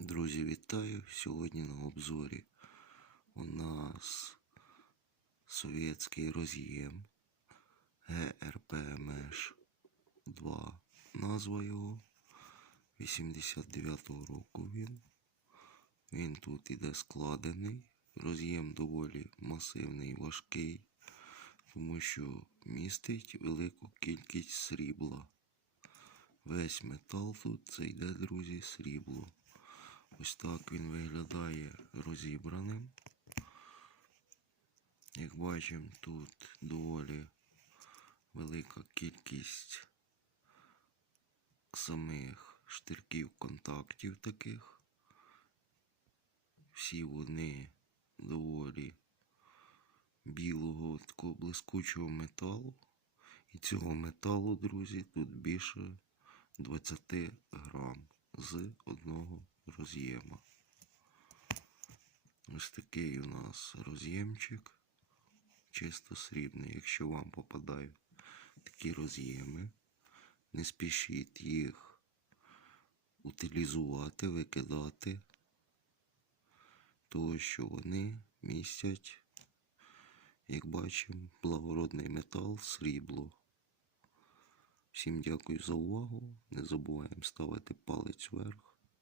Друзі, вітаю! Сьогодні на обзорі у нас совєтський роз'єм ГРПМШ 2. Назва його 89-го року він. Він тут іде складений. Роз'єм доволі масивний, важкий, тому що містить велику кількість срібла. Весь метал тут це йде, друзі, срібло. Ось так він виглядає розібраним. Як бачимо, тут доволі велика кількість самих штирків контактів таких. Всі вони доволі білого такого блискучого металу. І цього металу, друзі, тут більше 20 грам з одного роз'єма. Ось такий у нас роз'ємчик. Чисто срібний. Якщо вам попадають такі роз'єми, не спішіть їх утилізувати, викидати, тому що вони містять, як бачимо, благородний метал, срібло. Всім дякую за увагу. Не забуваємо ставити палець вверх.